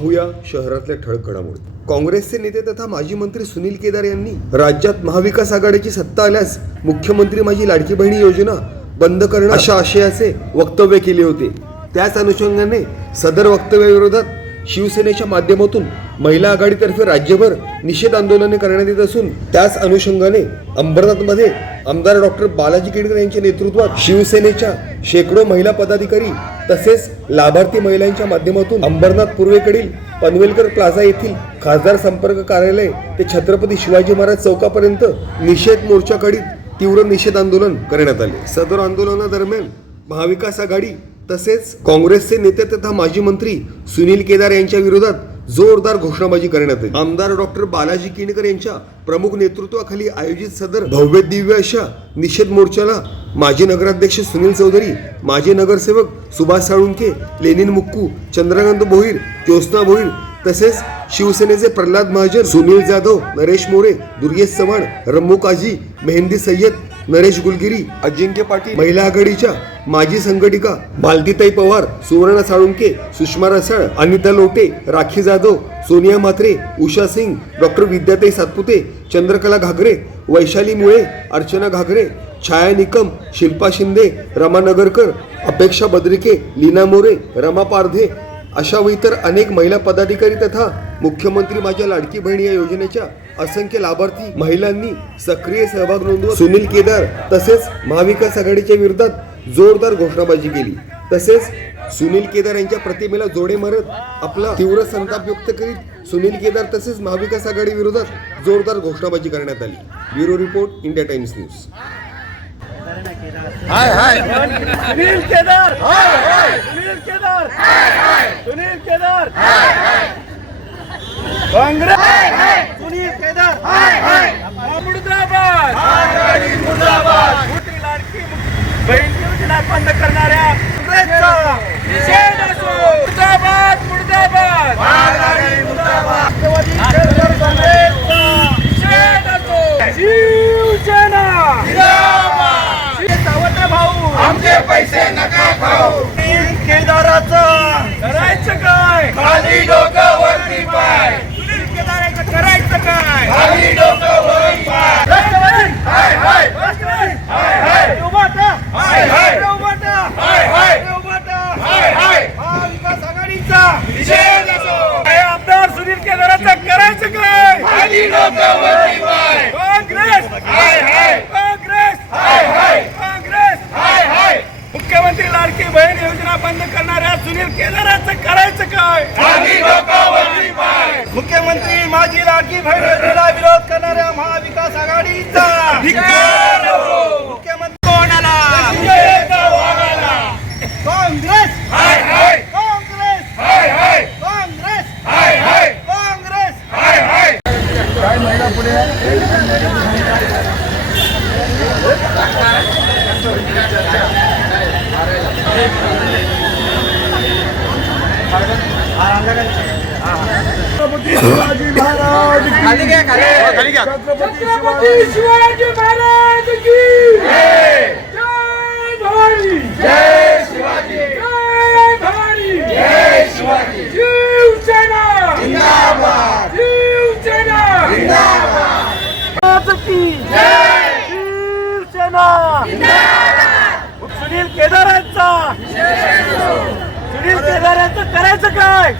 पाहूया शहरातल्या ठळक घडामोडी. काँग्रेसचे नेते तथा माजी मंत्री सुनील केदार यांनी राज्यात महाविकास आघाडीची सत्ता आल्यास मुख्यमंत्री माझी लाडकी बहिणी योजना बंद करणं अशा आशयाचे वक्तव्य केले होते. त्याच अनुषंगाने सदर वक्तव्याविरोधात शिवसेनेच्या माध्यमातून महिला आघाडीतर्फे राज्यभर निषेध आंदोलने करण्यात येत असून त्याच अनुषंगाने अंबरनाथमध्ये आमदार डॉक्टर बालाजी केडकर यांच्या नेतृत्वात शिवसेनेच्या शेकडो महिला पदाधिकारी तसेच लाभार्थी महिलांच्या माध्यमातून अंबरनाथ पूर्वेकडील पनवेलकर प्लाझा येथील खासदार संपर्क कार्यालय ते छत्रपती शिवाजी महाराज चौकापर्यंत निषेध मोर्चाकडील तीव्र निषेध आंदोलन करण्यात आले. सदर आंदोलनादरम्यान महाविकास आघाडी तसेच काँग्रेसचे नेते तथा माजी मंत्री सुनील केदार यांच्या विरोधात जोरदार घोषणाबाजी करण्यात आली. आमदार डॉक्टर बालाजी किणकर यांच्या प्रमुख नेतृत्वाखाली आयोजित सदर भव्य दिव्य अशा निषेध मोर्चाला माजी नगराध्यक्ष सुनील चौधरी माजी नगरसेवक सुभाष साळुंके लेनिन मुक्कू चंद्रकांत भोईर ज्योत्स्ना भोईर तसेच शिवसेनेचे प्रल्हाद महाजन सुनील जाधव नरेश मोरे दुर्गेश चव्हाण रम्मू काझी मेहंदी सय्यद नरेश गुलगिरी अजिंक्य पाटील महिला आघाडीच्या माजी संघटिका मालतीताई पवार सुवर्ण साळुंके सुषमा रसाळ अनिता लोटे राखी जाधव सोनिया म्हात्रे उषा सिंग डॉक्टर विद्याताई सातपुते चंद्रकला घागरे वैशाली मुळे अर्चना घागरे छाया निकम शिल्पा शिंदे रमा नगरकर अपेक्षा बद्रिके लीना मोरे रमा पारधे अशा व इतर अनेक महिला पदाधिकारी तथा मुख्यमंत्री माझ्या लाडकी बहीण या योजनेच्या असंख्य लाभार्थी महिलांनी सक्रिय सहभाग नोंदवत सुनील केदार तसेच महाविकास आघाडीच्या विरोधात जोरदार घोषणाबाजी केली. तसेच सुनील केदार यांच्या प्रतिमेला जोडे मारत आपला तीव्र संताप व्यक्त करीत सुनील केदार तसेच महाविकास आघाडी विरोधात जोरदार घोषणाबाजी करण्यात आली. Bureau report India Times news. Sunil Kedar Sunil Kedar Sunil Kedar Congress Sunil Kedar मुर्दाबाद मुद्री लाडकी बहीण योजना बंद करणाऱ्या काँग्रेसचा निषेध असो मुर्दाबाद मुर्दाबाद राष्ट्रवादी शेतकरी काँग्रेसचा निषेध असो शिवसेना सावत्र भाऊ आमचे पैसे नका खाऊ. केदाराचं करायचं काय? खाली डोकं वरती पाय केदाराचं करायचं काय? खाली डोकं वरती पाय! हाय हाय राष्ट्रवादी! हाय, हाय! उभाटा! हाय, हाय! उभाटा! हाय, हाय! उभाटा! हाय हाय महाविकास आघाडीचा निषेध असो हे आमदार सुनील केदाराचं करायचं काय खाली डोकं वरती पाय काँग्रेस हाय, हाय! काँग्रेस हाय, हाय! काँग्रेस हाय हाय मुख्यमंत्री लाडकी बहीण योजना बंद करणाऱ्या सुनील केदाराचं करायचं काय खाली डोकं वरती पाय मुख्यमंत्री माझी लाडकी बहीण योजनेला विरोध करणाऱ्या महाविकास आघाडीचा धिक्कार हो! मुख्यमंत्री कोणाला निषेध काँग्रेस हाय हाय काँग्रेस हाय हाय काँग्रेस हाय हाय काँग्रेस हाय हाय छत्रपती शिवाजी महाराज की छत्रपती शिवाजी महाराज की जय भवानी. जय शिवाजी जय भवानी. जय शिवाजी शिवसेना जिंदाबाद शिवसेना जिंदाबाद की शिवसेना सुनील केदारांचा. सुनील केदारांचं करायचं काय?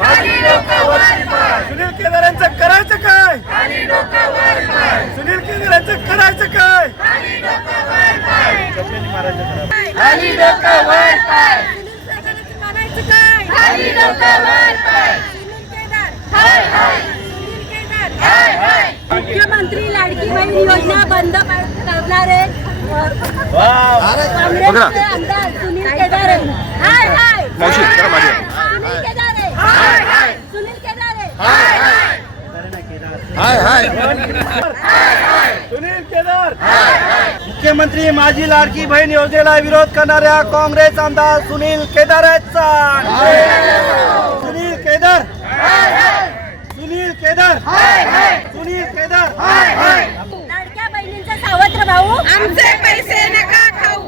काँग्रेसचे आमदार सुनील केदारे. हाय हाय. सुनील केदारे. हाय हाय सुनील केदारे. हाय हाय. सुनील केदार. मुख्यमंत्री माझी लाडकी बहीण योजनेला विरोध करणाऱ्या काँग्रेस आमदार सुनील केदारांचा. सुनील केदार सुनील केदार सुनील केदार लाडक्या बहिणींचा सावत्र भाऊ आमचे पैसे नका खाऊ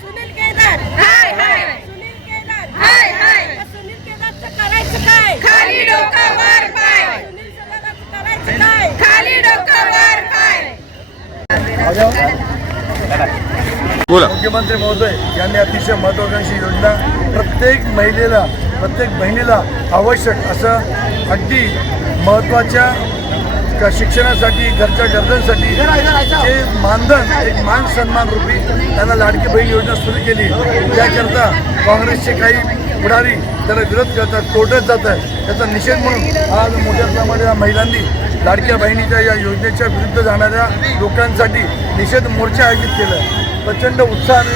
सुनील केदार हाय हाय सुनील केदार हाय हाय सुनील केदारचं करायचं काय खाली डोकं बोला मुख्यमंत्री महोदय यांनी अतिशय महत्वाकांक्षी योजना प्रत्येक महिलेला प्रत्येक बहिणीला आवश्यक असं अगदी महत्त्वाच्या का शिक्षणासाठी घरच्या गरजांसाठी हे मानधन एक मान सन्मान रूपी त्यांना लाडकी बहीण योजना सुरू केली. त्याकरता काँग्रेसचे काही पुढारी त्याला विरोध करतात कोर्टात जात आहेत त्याचा निषेध म्हणून आज मोठ्या प्रमाणात महिलांनी लाडक्या बहिणीच्या या योजनेच्या विरुद्ध जाणाऱ्या लोकांसाठी निषेध मोर्चा आयोजित केला. आहे प्रचंड उत्साहाने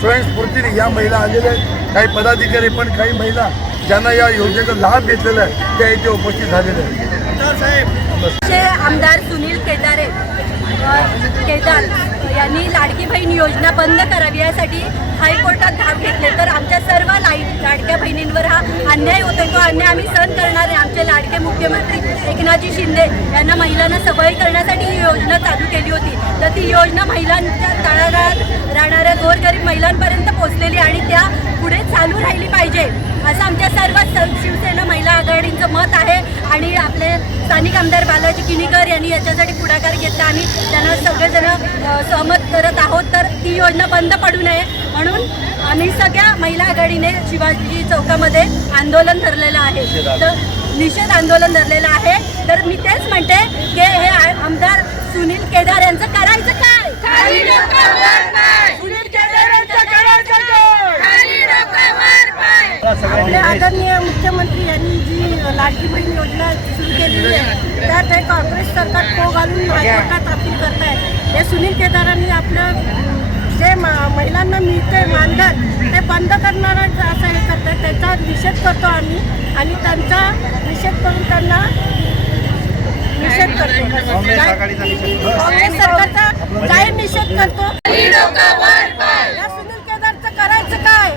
स्वयंस्फूर्तीने या महिला आलेल्या आहेत. काही पदाधिकारी पण काही महिला ज्यांना या योजनेचा लाभ घेतलेला आहे त्या इथे उपस्थित झालेल्या आहेत. आमदार सुनील केदारे केदार यांनी लाडकी बहीण योजना बंद करावी यासाठी हायकोर्टात धाव घेतले. तर आमच्या सर्व लाई लाडक्या बहिणींवर हा अन्याय होतोय तो अन्याय आम्ही सहन करणार आहे. आमचे लाडके मुख्यमंत्री एकनाथजी शिंदे यांना महिलांना सवय करण्यासाठी ही योजना चालू केली होती. ही ती योजना महिलांच्या तळागाळात राहणाऱ्या गोरगरीब महिलांपर्यंत पोहोचलेली आणि त्या पुढे चालू राहिली पाहिजे असं आमच्या सर्व शिवसेना महिला आघाडींचं मत आहे आणि आपले स्थानिक आमदार बालाजी किणीकर यांनी याच्यासाठी पुढाकार घेतला. आम्ही त्यांना सगळेजण सहमत करत आहोत. तर ती योजना बंद पडू नये म्हणून आम्ही सगळ्या महिला आघाडीने शिवाजी चौकामध्ये आंदोलन धरलेलं आहे. तर निषेध आंदोलन धरलेलं आहे. तर मी तेच म्हणते की हे आमदार सुनील केदार आपल्या आदरणीय मुख्यमंत्री यांनी जी लाडकी बहीण योजना सुरू केलेली आहे त्यात हे काँग्रेस सरकार खो घालून हायकोर्टात अपील करत आहे हे सुनील केदारांनी आपलं जे महिलांना मिळते मानधन ते बंद करणारा असं हे करतात त्याचा निषेध करतो आम्ही आणि त्यांचा निषेध करून त्यांना निषेध करतो. काँग्रेस सरकारचा काही निषेध करतो. या सुनील केदारचं करायचं काय?